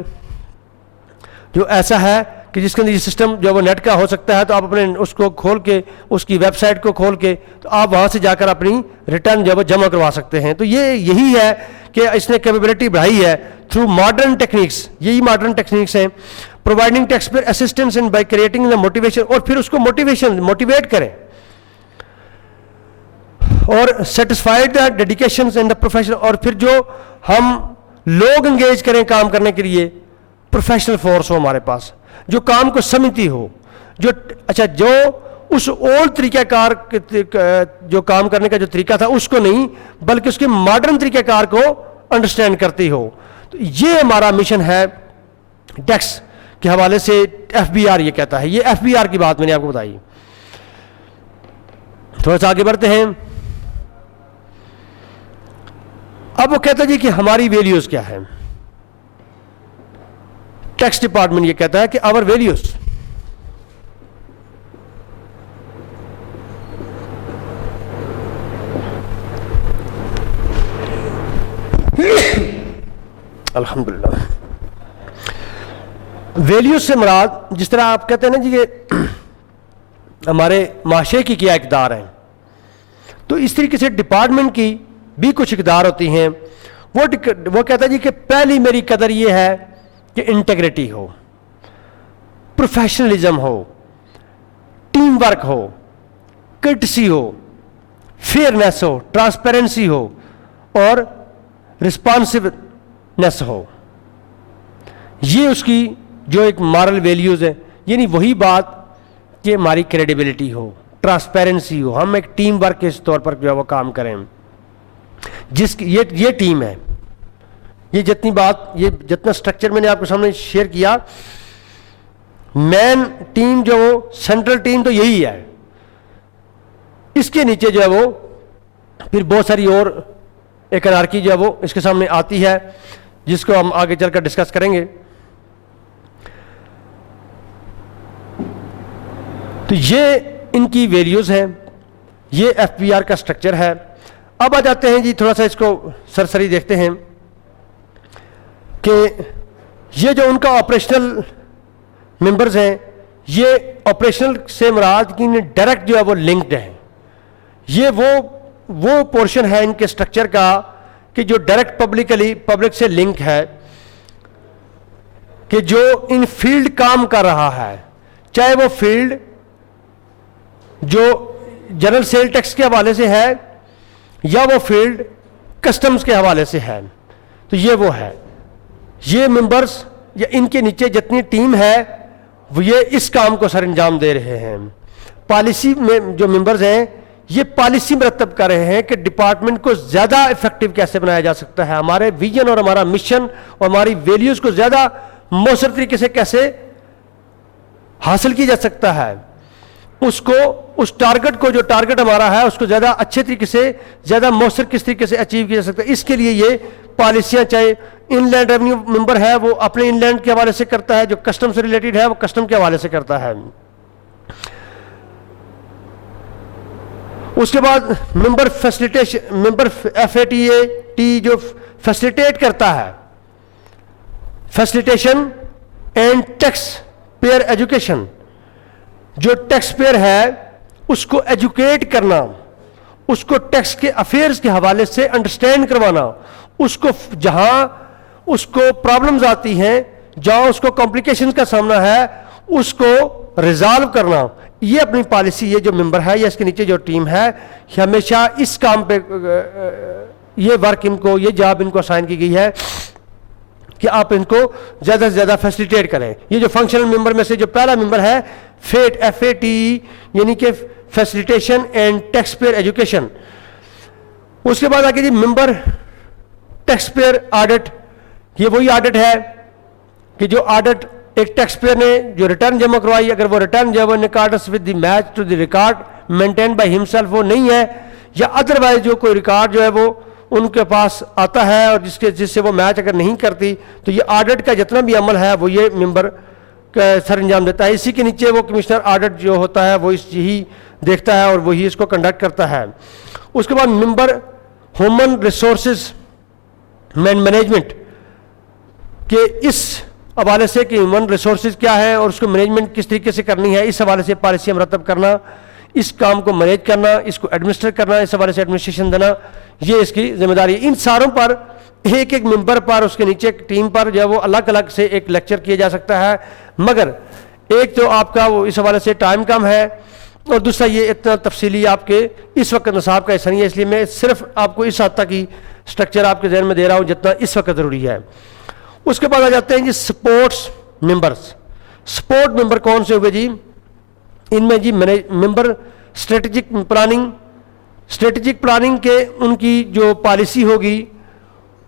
जो ऐसा है कि जिसके अंदर ये सिस्टम जो वो नेट का हो सकता है, तो आप अपने उसको खोल के, उसकी वेबसाइट को खोल के, तो आप वहाँ से जाकर अपनी रिटर्न जो है जमा करवा सकते हैं। तो ये यही है कि इसने कैपेबिलिटी बढ़ाई है थ्रू मॉडर्न टेक्निक्स, यही मॉडर्न टेक्निक्स हैं। Providing taxpayer assistance and by creating the motivation, और फिर उसको मोटिवेट करें और satisfied the dedications and the professional, और फिर जो हम लोग एंगेज करें काम करने के लिए, प्रोफेशनल फोर्स हो हमारे पास जो काम को समझती हो, जो अच्छा जो उस ओल्ड तरीक़ाकार जो काम करने का जो तरीका था उसको नहीं, बल्कि उसके मॉडर्न तरीक़ाकार को अंडरस्टैंड करती हो। तो ये हमारा मिशन है टैक्स के हवाले से। एफबीआर ये कहता है, ये एफबीआर की बात मैंने आपको बताई। थोड़ा सा आगे बढ़ते हैं। अब वो कहता है जी कि हमारी वैल्यूज क्या है। टैक्स डिपार्टमेंट ये कहता है कि आवर वैल्यूज, अल्हम्दुलिल्लाह, वैल्यूज से मुराद, जिस तरह आप कहते हैं ना जी कि हमारे माशरे की क्या इक़दार है, तो इस तरीके से डिपार्टमेंट की भी कुछ इक़दार होती हैं। वो कहता है जी कि पहली मेरी कदर ये है कि इंटेग्रिटी हो, प्रोफेशनलिज्म हो, टीम वर्क हो, कर्टसी हो, फेयरनेस हो, ट्रांसपेरेंसी हो और रिस्पॉन्सिवनेस हो। ये उसकी जो एक मॉरल वैल्यूज़ है, यानी वही बात कि हमारी क्रेडिबिलिटी हो, ट्रांसपेरेंसी हो, हम एक टीम वर्क के तौर पर जो है वो काम करें। जिसकी ये टीम है, ये जितनी बात, ये जितना स्ट्रक्चर मैंने आपके सामने शेयर किया, मेन टीम जो सेंट्रल टीम तो यही है। इसके नीचे जो है वो फिर बहुत सारी और एक हायरार्की जो है वो इसके सामने आती है, जिसको हम आगे चलकर डिस्कस करेंगे। तो ये इनकी वैल्यूज हैं, ये एफबीआर का स्ट्रक्चर है। अब आ जाते हैं जी, थोड़ा सा इसको सरसरी देखते हैं कि ये जो उनका ऑपरेशनल मेंबर्स हैं, ये ऑपरेशनल से मुराद की डायरेक्ट जो है वो लिंक्ड है। ये वो पोर्शन है इनके स्ट्रक्चर का कि जो डायरेक्ट पब्लिक से लिंक है, कि जो इन फील्ड काम कर रहा है, चाहे वो फील्ड जो जनरल सेल टैक्स के हवाले से है या वो फील्ड कस्टम्स के हवाले से है। तो ये वो है, ये मेंबर्स या इनके नीचे जितनी टीम है वो ये इस काम को सर अंजाम दे रहे हैं। पॉलिसी में जो मेंबर्स हैं ये पॉलिसी मरतब कर रहे हैं कि डिपार्टमेंट को ज़्यादा इफेक्टिव कैसे बनाया जा सकता है, हमारे विजन और हमारा मिशन और हमारी वैल्यूज़ को ज़्यादा मौसर तरीके से कैसे हासिल किया जा सकता है, उसको उस टारगेट को, जो टारगेट हमारा है, उसको ज़्यादा अच्छे तरीके से, ज़्यादा मौसर किस तरीके से अचीव किया जा सकता है। इसके लिए ये पॉलिसियाँ, चाहे इनलैंड रेवेन्यू मेंबर है वो अपने इनलैंड के हवाले से करता है, जो कस्टम से रिलेटेड है वो कस्टम के हवाले से करता है। उसके बाद मेंबर फैसिलिटेशन, मेंबर FATAT जो फैसिलिटेट करता है, facilitation and tax payer education, जो टैक्स पेयर है उसको एजुकेट करना, उसको टैक्स के अफेयर्स के हवाले से अंडरस्टैंड करवाना, उसको जहां उसको प्रॉब्लम्स आती हैं, जहां उसको कॉम्प्लिकेशंस का सामना है, उसको रिजॉल्व करना। ये अपनी पॉलिसी, ये जो मेंबर है या इसके नीचे जो टीम है, हमेशा इस काम पे ये वर्क इनको, ये जॉब इनको असाइन की गई है कि आप इनको ज़्यादा से ज़्यादा फैसिलिटेट करें। ये जो फंक्शनल मेंबर में से जो पहला मेंबर है FATE, यानी कि facilitation and tax payer education. उसके बाद आगे जी मेंबर टैक्स पेयर ऑडिट, ये वही ऑडिट है कि जो ऑडिट एक टैक्स पेयर ने जो रिटर्न जमा करवाई, अगर वो रिटर्न जो है in accordance with the match to the record maintain by himself वो नहीं है, या अदरवाइज जो कोई रिकॉर्ड जो है वो उनके पास आता है और जिससे वो मैच अगर नहीं करती, तो ये ऑडिट का जितना भी अमल है वो ये मेंबर सर अंजाम देता है। इसी के नीचे वो कमिश्नर ऑडिट जो होता है वो यही देखता है और वही इसको कंडक्ट करता है। उसके बाद मेंबर ह्यूमन रिसोर्सेज मैनेजमेंट के इस हवाले से कि ह्यूमन रिसोर्सेज क्या है और उसको मैनेजमेंट किस तरीके से करनी है, इस हवाले से पॉलिसी मरतब करना, इस काम को मैनेज करना, इसको एडमिनिस्ट्रेट करना, इस हवाले से एडमिनिस्ट्रेशन देना, ये इसकी जिम्मेदारी। इन सारों पर एक एक मेंबर पर, उसके नीचे टीम पर जो है वो अलग अलग से एक लेक्चर किया जा सकता है, मगर एक तो आपका वो इस हवाले से टाइम कम है और दूसरा ये इतना तफसीली आपके इस वक्त निसाब का हिस्सा नहीं है, इसलिए मैं सिर्फ आपको इस हद तक ही स्ट्रक्चर आपके जहन में दे रहा हूँ जितना इस वक्त ज़रूरी है। उसके बाद आ जाते हैं जी स्पोर्ट्स मेंबर्स। सपोर्ट मेंबर कौन से हुए जी? इनमें जी मेंबर स्ट्रेटेजिक प्लानिंग के उनकी जो पॉलिसी होगी,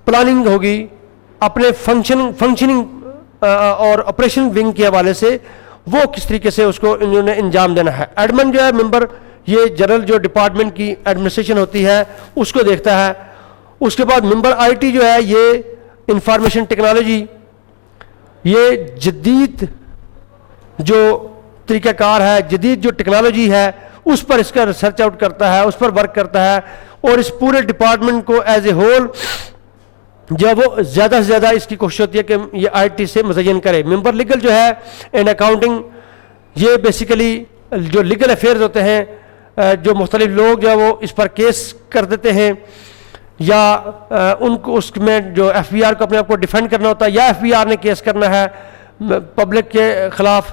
प्लानिंग होगी, अपने फंक्शनिंग और ऑपरेशन विंग के हवाले से वो किस तरीके से उसको इन्होंने अंजाम देना है। एडमिन जो है मेंबर, ये जनरल जो डिपार्टमेंट की एडमिनिस्ट्रेशन होती है उसको देखता है। उसके बाद मेंबर IT जो है ये इंफॉर्मेशन टेक्नोलॉजी, ये जदीद जो तरीक़ाकार है, जदीद जो टेक्नोलॉजी है उस पर इसका रिसर्च आउट करता है, उस पर वर्क करता है और इस पूरे डिपार्टमेंट को एज ए होल जब वो ज़्यादा से ज़्यादा इसकी कोशिश होती है कि ये IT से मुज़य्यन करे। मेंबर लीगल जो है एंड अकाउंटिंग, ये बेसिकली जो लीगल अफेयर्स होते हैं, जो मुख्तलिफ लोग जो है वो इस पर केस कर देते हैं या उनको उसमें जो FBR को अपने आप को डिफेंड करना होता है या FBR ने केस करना है पब्लिक के ख़िलाफ़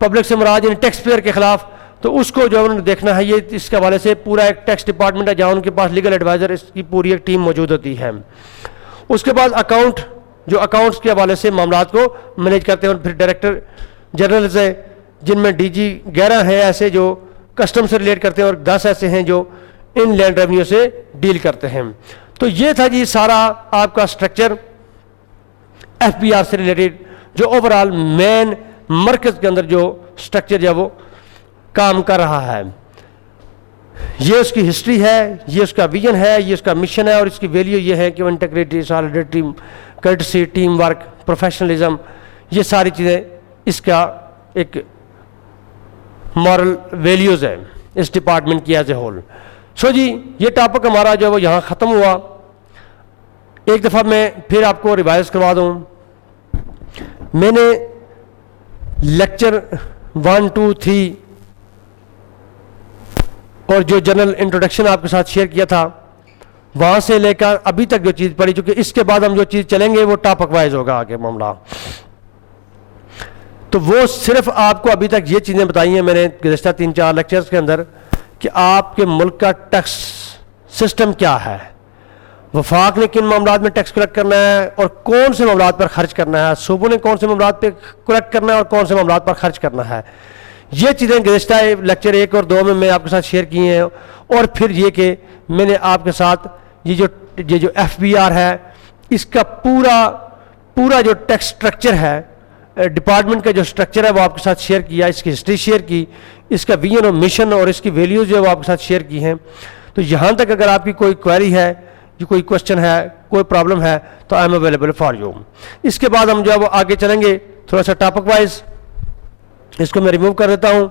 पब्लिक से मुराद यानी टैक्स पेयर के खिलाफ, तो उसको जो उन्होंने देखना है, ये इसके हवाले से पूरा एक टैक्स डिपार्टमेंट है जहाँ उनके पास लीगल एडवाइज़र, इसकी पूरी एक टीम मौजूद होती है। उसके बाद अकाउंट, जो अकाउंट्स के हवाले से मामलात को मैनेज करते हैं, और फिर डायरेक्टर जनरल्स है जिनमें DG 11 हैं ऐसे जो कस्टम से रिलेट करते हैं, और 10 ऐसे हैं जो इन लैंड रेवेन्यू से डील करते हैं। तो ये था जी सारा आपका स्ट्रक्चर FBR से रिलेटेड, जो ओवरऑल मेन मरकज़ के अंदर जो स्ट्रक्चर जो वो काम कर रहा है। ये उसकी हिस्ट्री है, ये उसका विजन है, ये उसका मिशन है, और इसकी वैल्यू ये है कि integrity, solidarity, courtesy, team work, professionalism, ये सारी चीज़ें इसका एक मॉरल वैल्यूज़ है इस डिपार्टमेंट की एज ए होल। सो जी ये टॉपिक हमारा जो है वो यहाँ ख़त्म हुआ। एक दफ़ा मैं फिर आपको रिवाइज करवा दूँ, मैंने लेक्चर 1, 2, 3 और जो जनरल इंट्रोडक्शन आपके साथ शेयर किया था, वहाँ से लेकर अभी तक जो चीज़ पढ़ी, चूँकि इसके बाद हम जो चीज़ चलेंगे वो टॉपिक वाइज होगा आगे मामला। तो वो सिर्फ आपको अभी तक ये चीज़ें बताई हैं मैंने गुज़श्ता 3-4 लेक्चर्स के अंदर कि आपके मुल्क का टैक्स सिस्टम क्या है, वफाक ने किन मामलात में टैक्स कलेक्ट करना है और कौन से मामलात पर खर्च करना है, सूबों ने कौन से मामलात पर कलेक्ट करना है और कौन से मामलात पर खर्च करना है। ये चीज़ें गुज़श्ता लेक्चर 1 और 2 में मैं आपके साथ शेयर की हैं। और फिर ये कि मैंने आपके साथ ये जो FBR है, इसका पूरा जो टैक्स स्ट्रक्चर है, डिपार्टमेंट का जो स्ट्रक्चर है वो आपके साथ शेयर किया, इसकी हिस्ट्री शेयर की, इसका विजन और मिशन और इसकी वैल्यूज जो है वो आपके साथ शेयर की हैं। तो यहाँ तक अगर आपकी कोई क्वेरी है, कोई क्वेश्चन है, कोई प्रॉब्लम है, तो I am available for you. इसके बाद हम जो है वो आगे चलेंगे थोड़ा सा टॉपिक वाइज। इसको मैं रिमूव कर देता हूँ।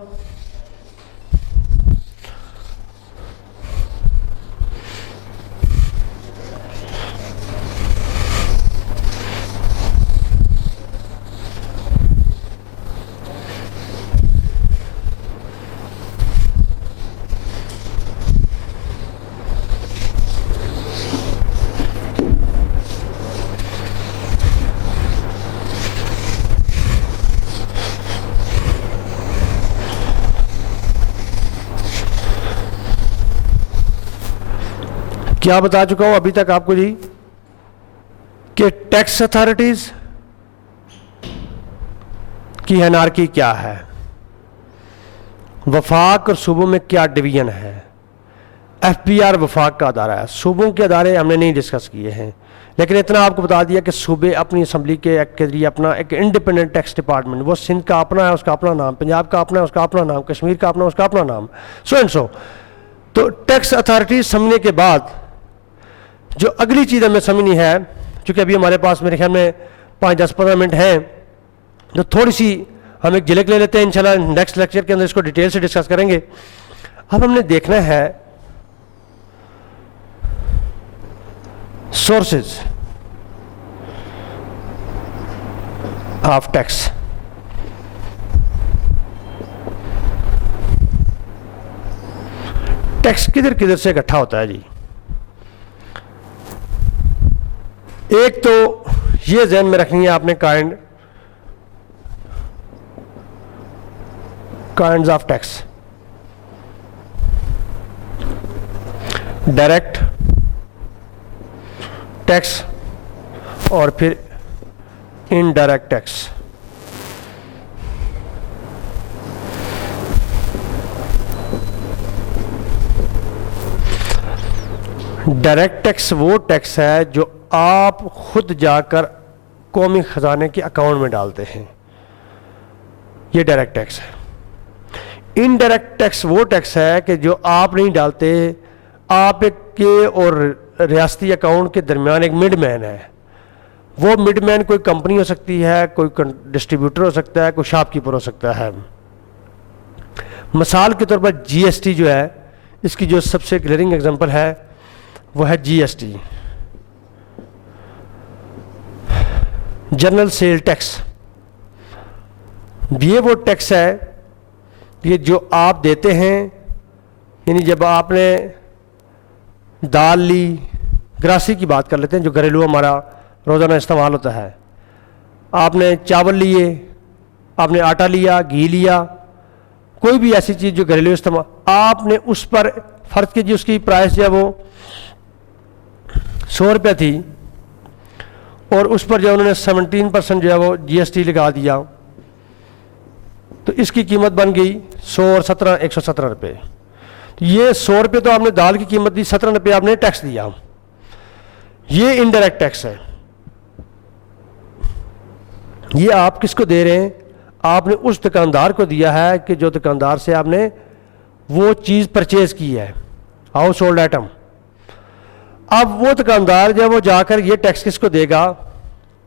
क्या बता चुका हूं अभी तक आपको जी कि टैक्स अथॉरिटीज की हायरार्की क्या है, वफाक और सूबों में क्या डिवीजन है। FBR वफाक का अदारा है, सूबों के अदारे हमने नहीं डिस्कस किए हैं, लेकिन इतना आपको बता दिया कि सूबे अपनी असम्बली के एक्ट के जरिए अपना एक इंडिपेंडेंट टैक्स डिपार्टमेंट, वो सिंध का अपना है, उसका अपना नाम, पंजाब का अपना है, उसका अपना नाम, कश्मीर का अपना, उसका अपना नाम, सो एंड सो। तो टैक्स अथॉरिटीज समझने के बाद जो अगली चीज़ हमें समझनी है, क्योंकि अभी हमारे पास मेरे ख्याल में 5-10-15 मिनट हैं, तो थोड़ी सी हम एक झलक ले लेते हैं। इंशाल्लाह नेक्स्ट लेक्चर के अंदर इसको डिटेल से डिस्कस करेंगे। अब हमने देखना है सोर्सेज ऑफ टैक्स। टैक्स किधर किधर से इकट्ठा होता है जी। एक तो ये ज़हन में रखनी है आपने kinds of tax, direct tax और फिर इनडायरेक्ट टैक्स। डायरेक्ट टैक्स वो टैक्स है जो आप खुद जाकर कौमी ख़जाने के अकाउंट में डालते हैं, ये डायरेक्ट टैक्स है। इनडायरेक्ट टैक्स वो टैक्स है कि जो आप नहीं डालते, आप के और रियासती अकाउंट के दरमियान एक मिडमैन है। वो मिडमैन कोई कंपनी हो सकती है, कोई डिस्ट्रीब्यूटर हो सकता है, कोई शॉपकीपर हो सकता है। मिसाल के तौर पर GST जो है, इसकी जो सबसे क्लियरिंग एग्जांपल है वो है GST, जनरल सेल टैक्स। ये वो टैक्स है ये जो आप देते हैं, यानी जब आपने दाल ली, ग्रासी की बात कर लेते हैं जो घरेलू हमारा रोज़ाना इस्तेमाल होता है, आपने चावल लिए, आपने आटा लिया, घी लिया, कोई भी ऐसी चीज़ जो घरेलू इस्तेमाल, आपने उस पर फर्ज कीजिए उसकी प्राइस जो है वो 100 रुपये थी और उस पर जो उन्होंने 17% जो है वो GST लगा दिया, तो इसकी कीमत बन गई 100 और 17 117 रुपये। ये 100 रुपये तो आपने दाल की कीमत दी, 17 रुपये आपने टैक्स दिया, ये इनडायरेक्ट टैक्स है। ये आप किसको दे रहे हैं? आपने उस दुकानदार को दिया है कि जो दुकानदार से आपने वो चीज़ परचेज की है, हाउस होल्ड आइटम। अब वो दुकानदार जब वो जाकर ये टैक्स किसको देगा?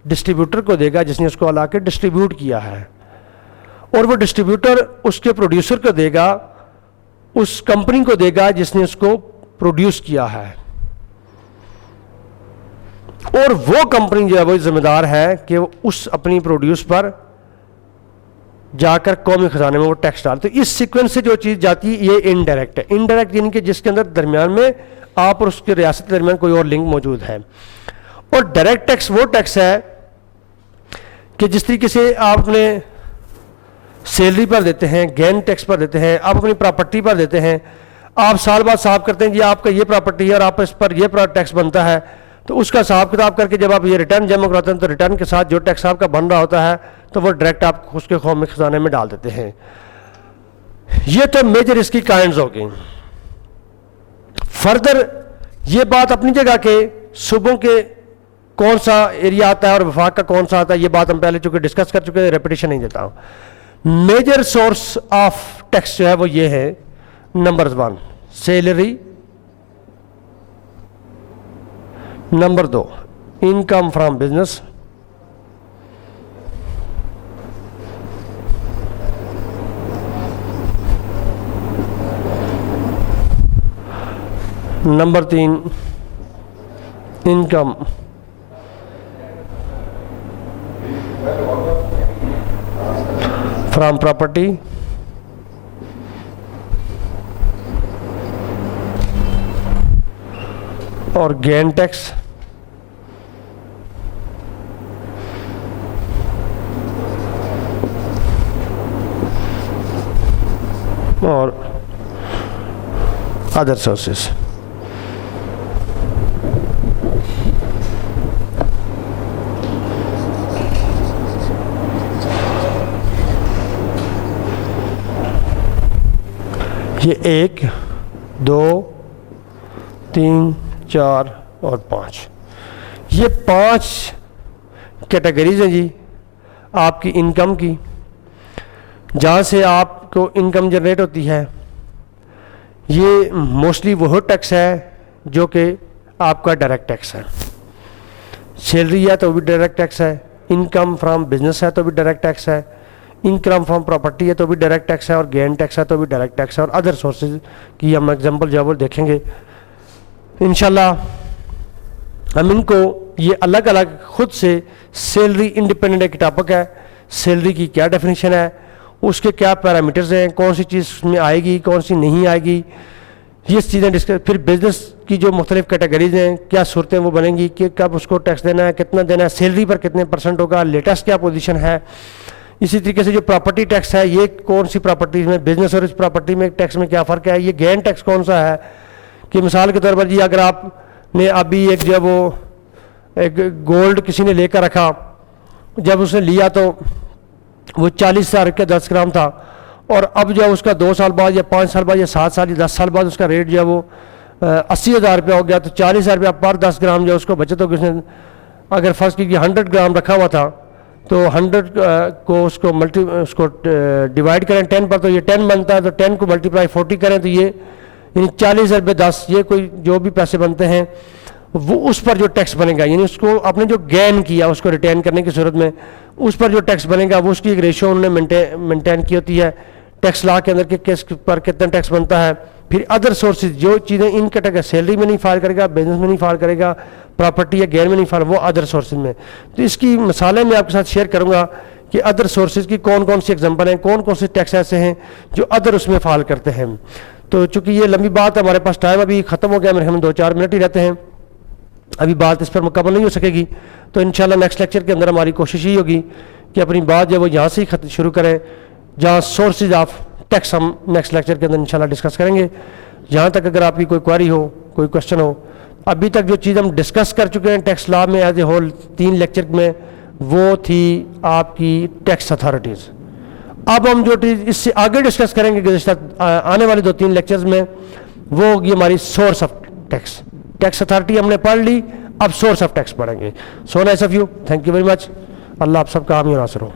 डिस्ट्रीब्यूटर को देगा, जिसने उसको ला के डिस्ट्रीब्यूट किया है, और वो डिस्ट्रीब्यूटर उसके प्रोड्यूसर को देगा, उस कंपनी को देगा जिसने उसको प्रोड्यूस किया है, और वो कंपनी जो है वो जिम्मेदार है कि वो उस अपनी प्रोड्यूस पर जाकर कौमी खजाने में वो टैक्स डाल। तो इस सीक्वेंस से जो चीज़ जाती है ये इनडायरेक्ट है। इनडायरेक्ट यानी कि जिसके अंदर दरमियान में आप और उसके रियासत के दरमियान कोई और लिंक मौजूद है। और डायरेक्ट टैक्स वो टैक्स है कि जिस तरीके से आप अपने सैलरी पर देते हैं, गेन टैक्स पर देते हैं, आप अपनी प्रॉपर्टी पर देते हैं, आप साल बाद साफ करते हैं जी आपका ये प्रॉपर्टी है और आप इस पर ये टैक्स बनता है, तो उसका हिसाब किताब करके जब आप ये रिटर्न जमा कराते हैं तो रिटर्न के साथ जो टैक्स आपका बन रहा होता है तो वो डायरेक्ट आप उसके कौमी खजाने में डाल देते हैं। ये तो मेजर इसकी काइंड्स हो गई। फर्दर ये बात अपनी जगह के सूबों के कौन सा एरिया आता है और वफाक का कौन सा आता है, ये बात हम पहले चूंकि डिस्कस कर चुके हैं, रेपिटेशन नहीं देता हूं। मेजर सोर्स ऑफ टैक्स जो है वो ये है, number 1 salary, number 2 income from business, number 3 income from property, और गेन टैक्स, और अदर सोर्सेस। ये 1 2 3 4 और 5, ये 5 कैटेगरीज हैं जी आपकी इनकम की, जहाँ से आपको इनकम जनरेट होती है। ये मोस्टली वह टैक्स है जो कि आपका डायरेक्ट टैक्स है। सैलरी है तो भी डायरेक्ट टैक्स है, इनकम फ्रॉम बिजनेस है तो भी डायरेक्ट टैक्स है, इनकम फ्रॉम प्रॉपर्टी है तो भी डायरेक्ट टैक्स है, और गेन टैक्स है तो भी डायरेक्ट टैक्स है, और अदर सोर्सेज की हम एग्जांपल जो है वो देखेंगे इंशाल्लाह। हम इनको ये अलग अलग खुद से, सैलरी इंडिपेंडेंट एक टॉपिक है, सैलरी की क्या डेफिनेशन है, उसके क्या पैरामीटर्स हैं, कौन सी चीज़ में आएगी कौन सी नहीं आएगी, ये चीज़ें डिस्कस। फिर बिजनेस की जो मुख्तलिफ कैटेगरीज हैं, क्या सूरतें वो बनेंगी कि कब उसको टैक्स देना है, कितना देना है, सैलरी पर कितने % होगा, लेटेस्ट क्या पोजीशन है। इसी तरीके से जो प्रॉपर्टी टैक्स है, ये कौन सी प्रॉपर्टीज में, बिजनेस और इस प्रॉपर्टी में टैक्स में क्या फ़र्क है। ये गेन टैक्स कौन सा है कि मिसाल के तौर पर जी अगर आपने अभी एक जो वो एक गोल्ड किसी ने लेकर रखा, जब उसने लिया तो वो 40,000 के 10 ग्राम था, और अब जो उसका 2 साल बाद या 5 साल बाद या 7 साल या 10 साल बाद उसका रेट जो है वो 80,000 रुपया हो गया, तो 40,000 रुपया पर 10 ग्राम जो उसको बचत होगी। उसने अगर फर्स्ट की 100 ग्राम रखा हुआ था तो 100 को उसको डिवाइड करें 10 पर, तो ये 10 बनता है, तो 10 को मल्टीप्लाई 40 करें तो ये यानी 40,000 रुपये 10, ये कोई जो भी पैसे बनते हैं वो उस पर जो टैक्स बनेगा, यानी उसको आपने जो गेन किया उसको रिटर्न करने की सूरत में उस पर जो टैक्स बनेगा वो उसकी एक रेशियो उन्होंने मेंटेन की होती है टैक्स लॉ के अंदर कि किस पर कितना टैक्स बनता है। फिर अदर सोर्सेज जो चीज़ें इन कैटेगरी, सैलरी में नहीं फाइल करेगा, बिजनेस में नहीं फाइल करेगा, प्रॉपर्टी या गेन में नहीं फाइल, वो अदर सोर्सेज में। तो इसकी मिसालें मैं आपके साथ शेयर करूँगा कि अदर सोर्सेज की कौन कौन सी एग्जाम्पल हैं, कौन कौन से टैक्स ऐसे हैं जो अदर उसमें फाइल करते हैं। तो चूँकि ये लंबी बात है, हमारे पास टाइम अभी ख़त्म हो गया, मेरे हम 2-4 मिनट ही रहते हैं, अभी बात इस पर मुकम्मल नहीं हो सकेगी। तो इंशाल्लाह नेक्स्ट लेक्चर के अंदर हमारी कोशिश ही होगी कि अपनी बात जो वो यहाँ से ही शुरू करें, जहाँ सोर्सेज ऑफ टैक्स हम नेक्स्ट लेक्चर के अंदर इंशाल्लाह डिस्कस करेंगे। यहाँ तक अगर आपकी कोई क्वेरी हो, कोई क्वेश्चन हो, अभी तक जो चीज़ हम डिस्कस कर चुके हैं टैक्स लॉ में एज ए होल 3 लेक्चर में, वो थी आपकी टैक्स अथॉरिटीज़। अब हम जो चीज़ इससे आगे डिस्कस करेंगे गुज़िश्ता आने वाले 2-3 लेक्चर्स में, वो होगी हमारी source of tax. Tax authority हमने पढ़ ली, अब सोर्स ऑफ टैक्स पढ़ेंगे। So nice of you, thank you very much. Allah आप सबका हामी और नासिर हो।